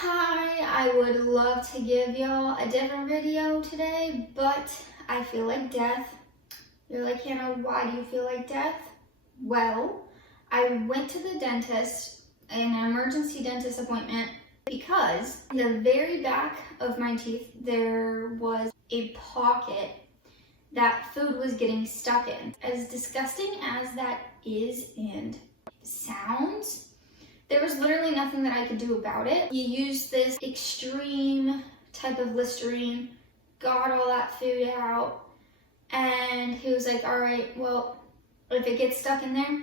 Hi, I would love to give y'all a different video today, but I feel like death. You're like, Hannah, why do you feel like death? Well, I went to the dentist, an emergency dentist appointment, because in the very back of my teeth, there was a pocket that food was getting stuck in. As disgusting as that is and sounds, there was literally nothing that I could do about it. He used this extreme type of Listerine, got all that food out, and he was like, all right, well, if it gets stuck in there,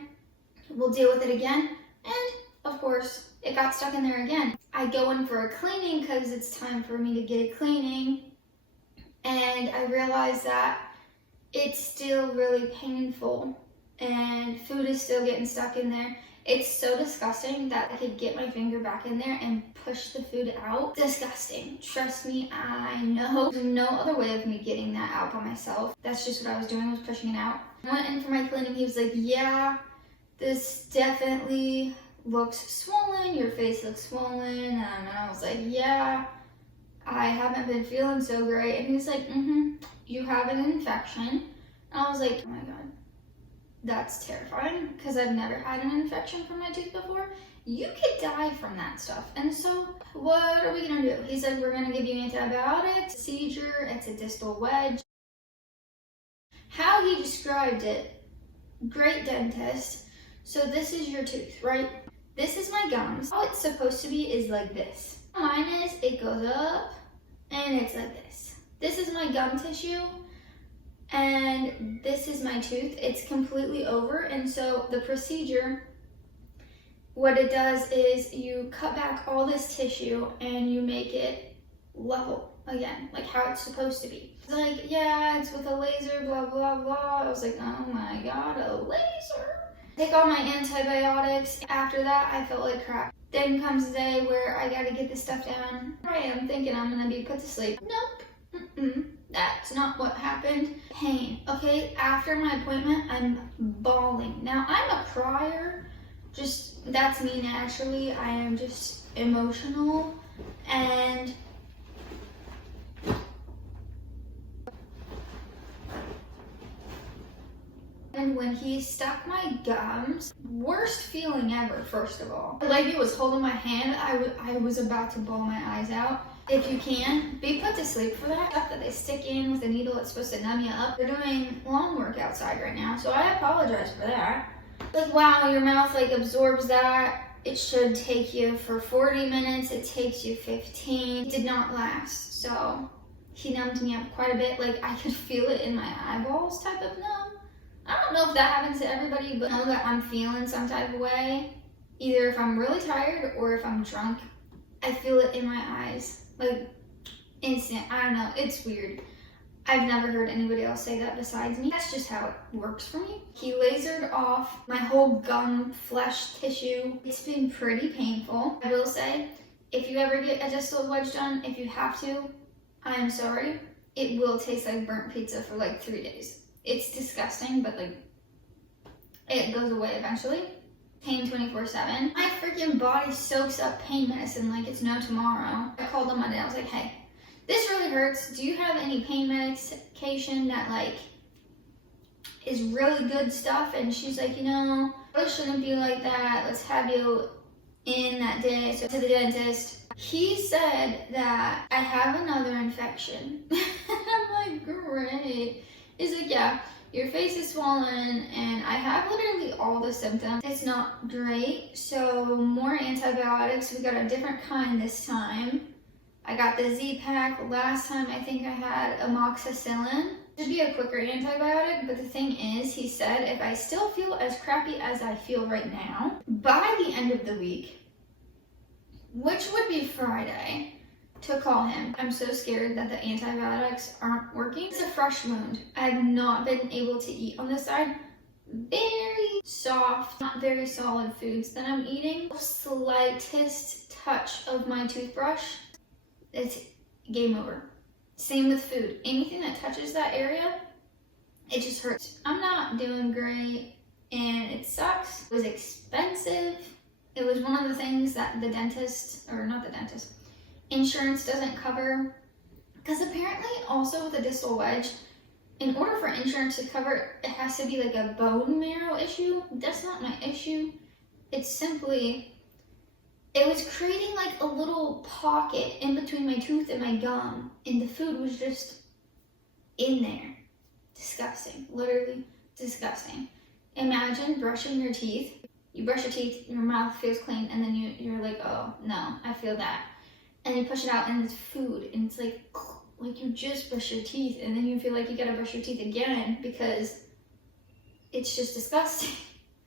we'll deal with it again. And of course, it got stuck in there again. I go in for a cleaning because it's time for me to get a cleaning, and I realized that it's still really painful and food is still getting stuck in there. It's so disgusting that I could get my finger back in there and push the food out. Disgusting. Trust me, I know. There's no other way of me getting that out by myself. That's just what I was doing, was pushing it out. I went in for my cleaning. He was like, yeah, this definitely looks swollen. Your face looks swollen. And I was like, yeah, I haven't been feeling so great. And he's like, you have an infection. And I was like, oh my God. That's terrifying because I've never had an infection from my tooth before. You could die from that stuff. And so what are we gonna do? He said, we're gonna give you antibiotics, procedure, it's a distal wedge. How he described it, great dentist. So this is your tooth, right? This is my gums. How it's supposed to be is like this. Mine is, it goes up and it's like this. This is my gum tissue. And this is my tooth. It's completely over. And so the procedure, what it does is you cut back all this tissue and you make it level again, like how it's supposed to be. It's like, yeah, it's with a laser, blah, blah, blah. I was like, oh my God, a laser. Take all my antibiotics. After that, I felt like crap. Then comes the day where I gotta get this stuff down. Right, I'm thinking I'm gonna be put to sleep. Nope. That's not what happened. Pain, okay? After my appointment, I'm bawling. Now, I'm a crier. Just, that's me naturally. I am just emotional. And when he stuck my gums, worst feeling ever, first of all. The lady was holding my hand. I was about to bawl my eyes out. If you can, be put to sleep for that. Stuff that they stick in with a needle that's supposed to numb you up. They're doing lawn work outside right now, so I apologize for that. Like, wow, your mouth like absorbs that. It should take you for 40 minutes. It takes you 15. It did not last, so he numbed me up quite a bit. Like, I could feel it in my eyeballs type of numb. I don't know if that happens to everybody, but know that I'm feeling some type of way. Either if I'm really tired or if I'm drunk, I feel it in my eyes. Like, instant. I don't know. It's weird. I've never heard anybody else say that besides me. That's just how it works for me. He lasered off my whole gum flesh tissue. It's been pretty painful. I will say, if you ever get a distal wedge done, if you have to, I'm sorry. It will taste like burnt pizza for like 3 days. It's disgusting, but like, it goes away eventually. Pain 24/7. My freaking body soaks up pain medicine like it's no tomorrow. I called them Monday. I was like, hey, this really hurts. Do you have any pain medication that like is really good stuff? And she's like, you know, it shouldn't be like that. Let's have you in that day. So to the dentist, he said that I have another infection. I'm like, great. He's like, yeah. Your face is swollen, and I have literally all the symptoms. It's not great, so more antibiotics. We got a different kind this time. I got the Z-Pack. Last time I think I had amoxicillin. It should be a quicker antibiotic, but the thing is, he said if I still feel as crappy as I feel right now, by the end of the week, which would be Friday, to call him. I'm so scared that the antibiotics aren't working. It's a fresh wound. I have not been able to eat on this side. Very soft, not very solid foods that I'm eating. Slightest touch of my toothbrush, it's game over. Same with food. Anything that touches that area, it just hurts. I'm not doing great and it sucks. It was expensive. It was one of the things that the dentist, or not the dentist, insurance doesn't cover. Because apparently also with a distal wedge, in order for insurance to cover it, it has to be like a bone marrow issue. That's not my issue. It's simply, it was creating like a little pocket in between my tooth and my gum, and the food was just in there. Disgusting, literally disgusting. Imagine brushing your teeth. You brush your teeth, your mouth feels clean, and then you're like, oh no, I feel that. And you push it out and it's food, and it's like you just brush your teeth, and then you feel like you gotta brush your teeth again because it's just disgusting.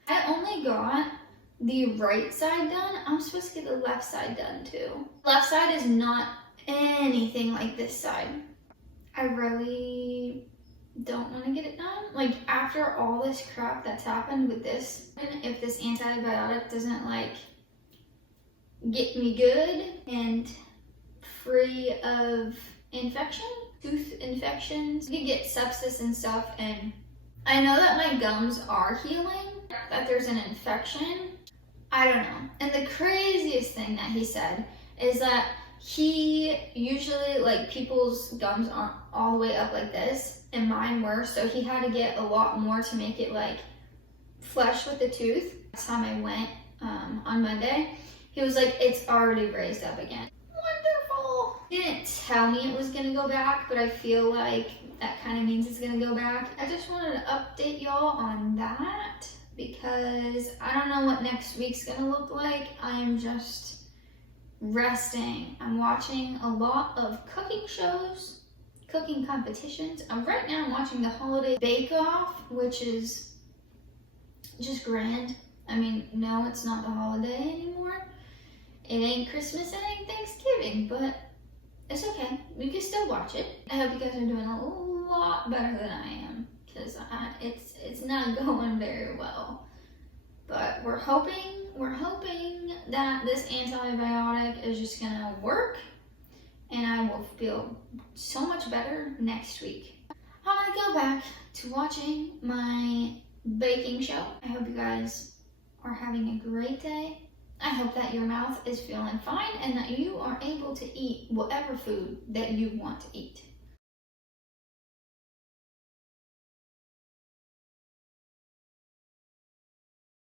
I only got the right side done. I'm supposed to get the left side done too. Left side is not anything like this side. I really don't want to get it done. Like, after all this crap that's happened with this, if this antibiotic doesn't like get me good and free of infection, tooth infections, you get sepsis and stuff, and I know that my gums are healing, that there's an infection. I don't know. And the craziest thing that he said is that he usually, like, people's gums aren't all the way up like this, and mine were, so he had to get a lot more to make it like flush with the tooth. Last time I went on Monday, he was like, it's already raised up again. Wonderful. He didn't tell me it was gonna go back, but I feel like that kind of means it's gonna go back. I just wanted to update y'all on that because I don't know what next week's gonna look like. I am just resting. I'm watching a lot of cooking shows, cooking competitions. Right now I'm watching the Holiday Bake Off, which is just grand. I mean, no, it's not the holiday anymore. It ain't Christmas, it ain't Thanksgiving, but it's okay. We can still watch it. I hope you guys are doing a lot better than I am, because it's not going very well. But we're hoping that this antibiotic is just gonna work, and I will feel so much better next week. I'm gonna go back to watching my baking show. I hope you guys are having a great day. I hope that your mouth is feeling fine and that you are able to eat whatever food that you want to eat.